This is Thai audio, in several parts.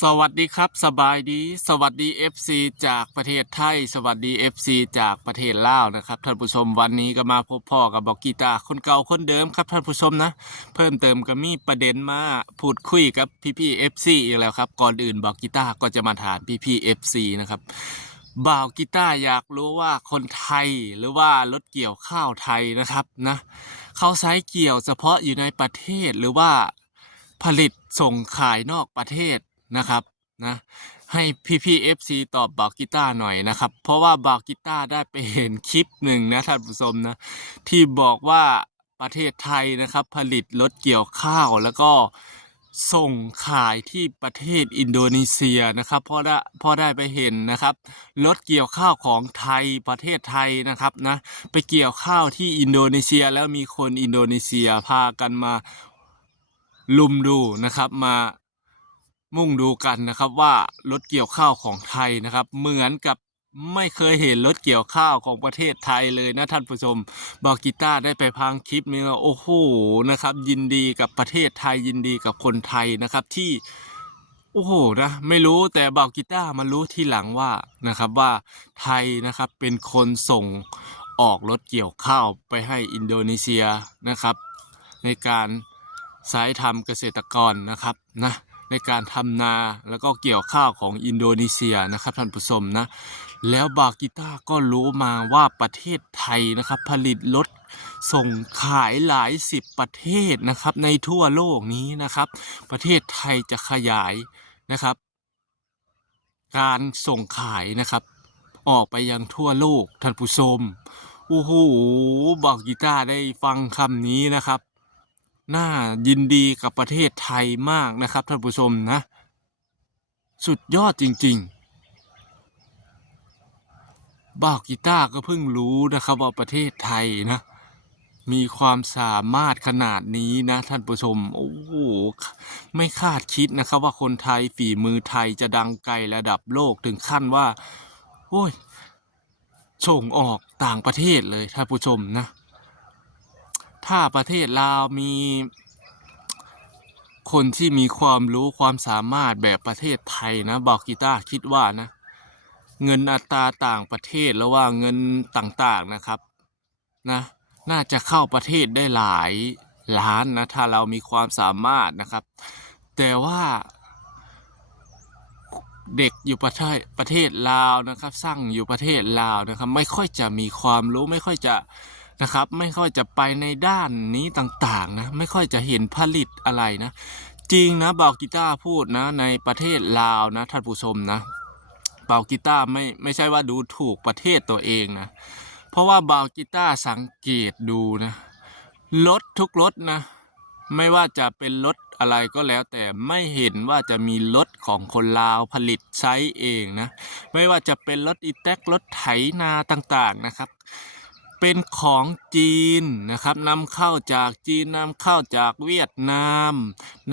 สวัสดีครับสบายดี สวัสดี FC จากประเทศไทย สวัสดี FC จากประเทศลาวนะครับท่านผู้ชมวันนี้ก็มาพบพ่อกับบอกกีตาร์คนเก่าคนเดิมครับท่านผู้ชมนะ เพิ่มเติมก็มีประเด็นมาพูดคุยกับพี่ๆ FC อีกแล้วครับ ก่อนอื่นบอกกีตาร์ก็จะมาถามพี่ๆ FC นะครับบ่าวกีตาร์อยากรู้ว่าคนไทยหรือว่ารถเกี่ยวข้าวไทยนะครับนะเขาใช้เกี่ยวเฉพาะอยู่ในประเทศหรือว่าผลิตส่งขายนอกประเทศ นะครับนะให้พี่พี่เอฟซีตอบบอกกีตาหน่อยนะครับ เพราะว่าบอกกีตาได้ไปเห็นคลิปหนึ่งนะท่านผู้ชมนะที่บอกว่าประเทศไทยนะครับผลิตรถเกี่ยวข้าวแล้วก็ส่งขายที่ประเทศอินโดนีเซียนะครับเพราะได้พราะได้ไปเห็นนะครับรถเกี่ยวข้าวของไทยประเทศไทยนะครับนะไปเกี่ยวข้าวที่อินโดนีเซียแล้วมีคนอินโดนีเซียพากันมาลุมดูนะครับมา มุ่งดูกันนะครับว่ารถเกี่ยวข้าวของไทยนะครับ เหมือนกับไม่เคยเห็นรถเกี่ยวข้าวของประเทศไทยเลยนะท่านผู้ชมบอกกีตาร์ได้ไปพังคลิปนี้แล้วโอ้โหนะครับ ยินดีกับประเทศไทยยินดีกับคนไทยนะครับที่โอ้โหนะไม่รู้แต่บอกกีตาร์มารู้ทีหลังว่านะครับว่าไทยนะครับเป็นคนส่งออกรถเกี่ยวข้าวไปให้อินโดนีเซียนะครับ ในการใช้ทำเกษตรกรนะครับนะ ในการทำนาแล้วก็เกี่ยวข้าวของอินโดนีเซียนะครับท่านผู้ชมนะแล้วบากิต้าก็รู้มาว่าประเทศไทยนะครับผลิตรถส่งขายหลายสิบประเทศนะครับในทั่วโลกนี้นะครับ ประเทศไทยจะขยายนะครับ การส่งขายนะครับ ออกไปยังทั่วโลกท่านผู้ชมโอ้โหบอกกีตาร์ได้ฟังคำนี้นะครับ น่ายินดีกับประเทศไทยมากนะครับท่านผู้ชมนะ สุดยอดจริงๆบอกกีตาร์ก็เพิ่งรู้นะครับว่าประเทศไทยนะ มีความสามารถขนาดนี้นะท่านผู้ชม โอ้โห ไม่คาดคิดนะครับว่าคนไทยฝีมือไทยจะดังไกลระดับโลกถึงขั้นว่าโอ้ยส่งออกต่างประเทศเลยท่านผู้ชมนะ ถ้าประเทศลาวมี คนที่มีความรู้ความสามารถแบบประเทศไทยนะบอกกีตาร์คิดว่านะ เงินอัตราต่างประเทศแล้วว่าเงินต่างๆนะครับนะน่าจะเข้าประเทศได้หลายล้านนะถ้าเรามีความสามารถนะครับ แต่ว่าเด็กอยู่ประเทศประเทศลาวนะครับสร้างอยู่ประเทศลาวนะครับ ไม่ค่อยจะมีความรู้ไม่ค่อยจะ นะครับ ไม่ค่อยจะไปในด้านนี้ต่างๆนะไม่ค่อยจะเห็นผลิตอะไรนะ จริงนะเบากีตาร์พูดนะในประเทศลาวนะท่านผู้ชมนะเบากีตาร์ไม่ไม่ใช่ว่าดูถูกประเทศตัวเองนะ เพราะว่าเบากีตาร์สังเกตดูนะรถทุกรถนะไม่ว่าจะเป็นรถอะไรก็แล้วแต่ไม่เห็นว่าจะมีรถของคนลาวผลิตใช้เองนะ ไม่ว่าจะเป็นรถอีแท็กรถไถนาต่างๆนะครับ เป็นของจีนนะครับนำเข้าจากจีนนำเข้าจากเวียดนาม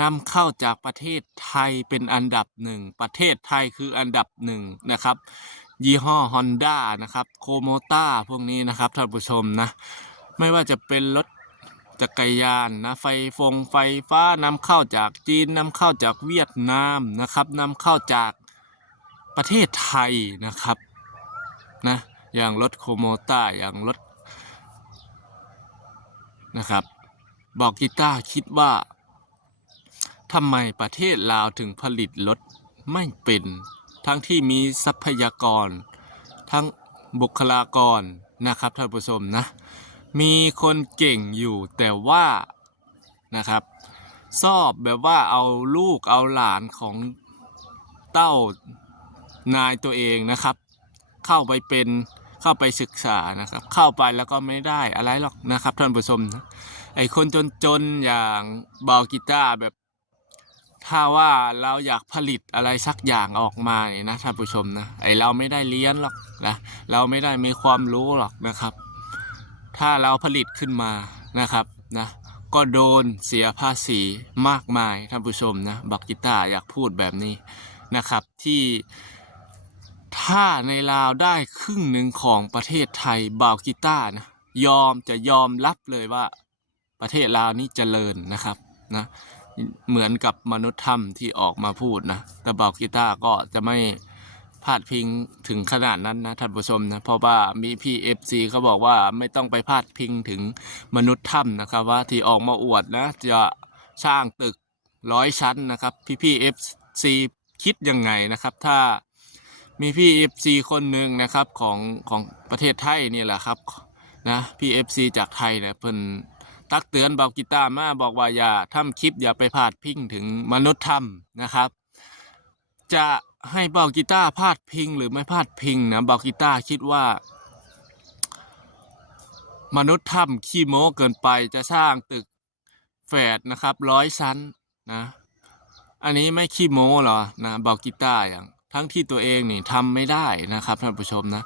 นำเข้าจากประเทศไทยเป็นอันดับหนึ่งประเทศไทยคืออันดับหนึ่งนะครับ ยี่ห้อ Honda นะครับโคโมต้าพวกนี้นะครับท่านผู้ชมนะ ไม่ว่าจะเป็นรถจักรยานนะไฟฟงไฟฟ้านำเข้าจากจีนนำเข้าจากเวียดนามนะครับนำเข้าจากประเทศไทยนะครับนะอย่างรถโคโมต้าอย่างรถ นะครับบอกกีตาร์คิดว่าทำไมประเทศลาวถึงผลิตรถไม่เป็น ทั้งที่มีทรัพยากร ทั้งบุคลากรนะครับท่านผู้ชมนะ มีคนเก่งอยู่แต่ว่านะครับชอบแบบว่าเอาลูกเอาหลานของเต้านายตัวเองนะครับ เข้าไปเป็น เข้าไปศึกษานะครับ เข้าไปแล้วก็ไม่ได้อะไรหรอกนะครับท่านผู้ชมนะไอคนจนๆอย่างบากีตาร์แบบ ถ้าว่าเราอยากผลิตอะไรสักอย่างออกมาเนี่ยนะท่านผู้ชมนะไอเราไม่ได้เรียนหรอกนะเราไม่ได้มีความรู้หรอกนะครับ ถ้าเราผลิตขึ้นมานะครับนะก็โดนเสียภาษีมากมายท่านผู้ชมนะบักกิต้าอยากพูดแบบนี้นะครับที่ ถ้าในลาวได้ครึ่งหนึ่งของประเทศไทยบาวกิต้านะยอมจะยอมรับเลยว่าประเทศลาวนี้เจริญนะครับนะเหมือนกับมนุษย์ถ้ำที่ออกมาพูดนะแต่บอกกีต้าก็จะไม่พาดพิงถึงขนาดนั้นนะท่านผู้ชมนะเพราะว่ามีพีเอฟซีเขาบอกว่าไม่ต้องไปพาดพิงถึงมนุษย์ถ้ำนะครับว่าที่ออกมาอวดนะจะสร้างตึกร้อยชั้นนะครับพี่พีเอฟซีคิดยังไงนะครับ ถ้า มีพี่เอฟซีคนหนึ่งนะครับของของประเทศไทยนี่แหละครับนะพี่เอฟซีจากไทยเนี่ยเพิ่นตักเตือนเบากีตาร์มาบอกว่าอย่าทำคลิปอย่าไปพาดพิงถึงมนุษย์ถ้ำนะครับ จะให้เบากีตาร์พาดพิงหรือไม่พาดพิงนะเบากีตาร์คิดว่า มนุษย์ถ้ำขี้โม้เกินไปจะสร้างตึกแฝดนะครับร้อยชั้นนะ อันนี้ไม่ขี้โม้หรอนะเบากีตาร์อย่าง ทั้งที่ตัวเองนี่ทำไม่ได้นะครับท่านผู้ชมนะ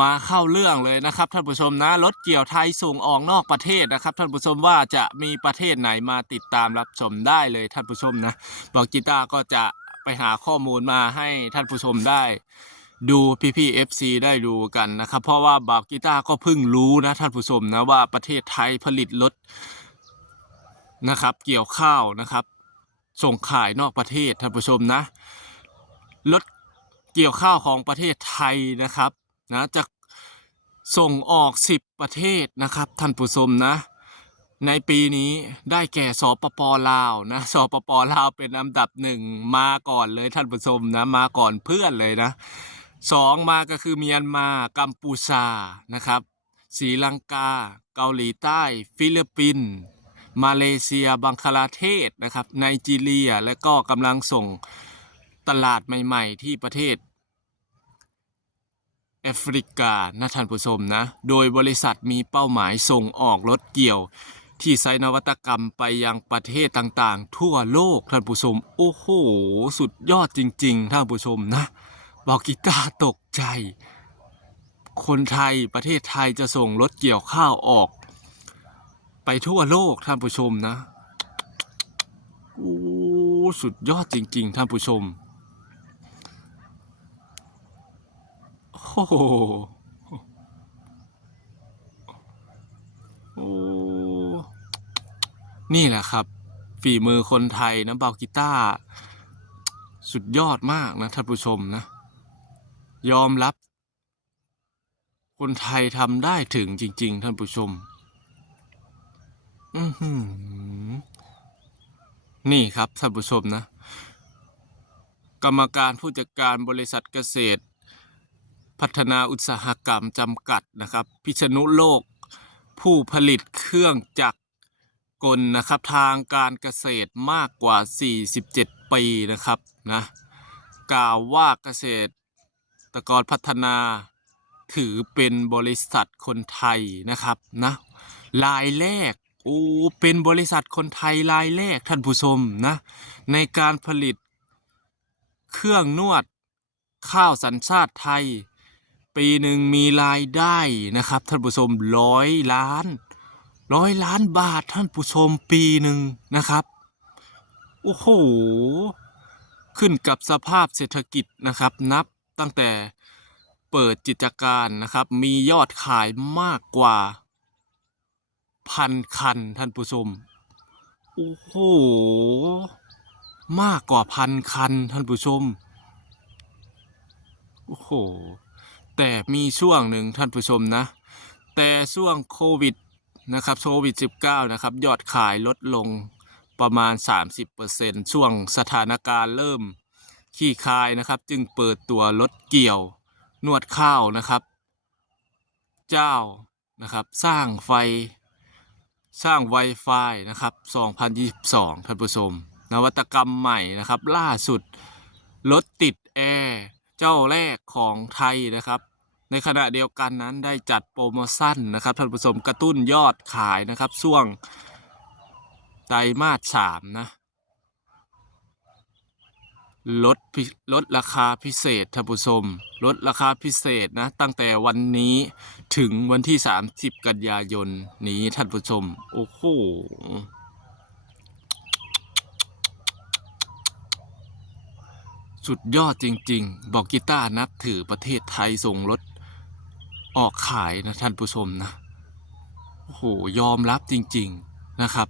มาเข้าเรื่องเลยนะครับท่านผู้ชมนะรถเกี่ยวไทยส่งออกนอกประเทศนะครับท่านผู้ชมว่าจะมีประเทศไหนมาติดตามรับชมได้เลยท่านผู้ชมนะบอกกีตาร์ก็จะไปหาข้อมูลมาให้ท่านผู้ชมได้ ดูพี่พี่เอฟซีได้ดูกันนะครับ เพราะว่าบอกกีตาร์ก็เพิ่งรู้นะท่านผู้ชมนะว่าประเทศไทยผลิตรถนะครับ เกี่ยวข้าวนะครับ ส่งขายนอกประเทศท่านผู้ชมนะ รถเกี่ยวข้าวของประเทศไทยนะครับนะจะส่งออก 10 ประเทศนะครับท่านผู้ชมนะ ในปีนี้ได้แก่สปปลาวนะสปปลาวเป็นอันดับหนึ่งมาก่อนเลยท่านผู้ชมนะมาก่อนเพื่อนเลยนะสองมาก็คือเมียนมากัมพูชานะครับศรีลังกา เกาหลีใต้ ฟิลิปปินส์มาเลเซีย บังคลาเทศนะครับไนจีเรีย และก็กำลังส่ง ตลาดใหม่ๆ ที่ประเทศแอฟริกานะท่านผู้ชมนะ โดยบริษัทมีเป้าหมายส่งออกรถเกี่ยว ที่ใช้นวัตกรรมไปยังประเทศต่างๆ ทั่วโลกท่านผู้ชม โอ้โห สุดยอดจริง ๆ ท่านผู้ชมนะบอกกีตาร์ตกใจ คนไทยประเทศไทยจะส่งรถเกี่ยวข้าวออก ไปทั่วโลกท่านผู้ชมนะ โอ้ สุดยอดจริง ๆ ท่านผู้ชม โอ้โหโอ้นี่แหละครับ ฝีมือคนไทยนะเบากีตาร์สุดยอดมากนะท่านผู้ชมนะ ยอมรับ คนไทยทำได้ถึงจริง ๆ ท่านผู้ชม อืนี่ครับท่านผู้ชมนะ กรรมการผู้จัดการบริษัทเกษตร พัฒนาอุตสาหกรรมจำกัดนะครับ พิษณุโลก ผู้ผลิตเครื่องจักรกลนะครับทางการเกษตรมากกว่า 47 ปีนะครับนะกล่าวว่าเกษตรกรพัฒนาถือเป็นบริษัทคนไทยนะครับนะรายแรกโอ้เป็นบริษัทคนไทยรายแรกท่านผู้ชมนะในการผลิตเครื่องนวดข้าวสัญชาติไทย ปีหนึ่งมีรายได้นะครับท่านผู้ชมร้อยล้านร้อยล้านบาทท่านผู้ชมปีหนึ่งนะครับ โอ้โห ขึ้นกับสภาพเศรษฐกิจนะครับ นับตั้งแต่เปิดกิจการนะครับ มียอดขายมากกว่า พันคันท่านผู้ชม โอ้โห มากกว่าพันคันท่านผู้ชม โอ้โห แต่มีช่วงหนึ่งท่านผู้ชมนะ แต่ช่วงโควิดนะครับโควิด -19 นะครับยอดขายลดลงประมาณ 30%ช่วงสถานการณ์เริ่มขี้คายนะครับ จึงเปิดตัวรถเกี่ยวนวดข้าวนะครับ เจ้านะครับ สร้างไฟ สร้าง Wi-Fi นะครับ 2022ท่านผู้ชม นวัตกรรมใหม่นะครับ ล่าสุดรถติดแอร์ เจ้าแรกของไทยนะครับ ในขณะเดียวกันนั้นได้จัดโปรโมชั่นนะครับท่านผู้ชมกระตุ้นยอดขายนะครับช่วงไตรมาสสามนะลดลดราคาพิเศษท่านผู้ชมลดราคาพิเศษนะ ตั้งแต่วันนี้ถึงวันที่ 30 กันยายนนี้ท่านผู้ชม โอ้โห สุดยอดจริง ๆ บอกกีตาร์นับถือประเทศไทยส่งรถ ออกขายนะท่านผู้ชมนะ โอ้โห ยอมรับจริง ๆนะครับ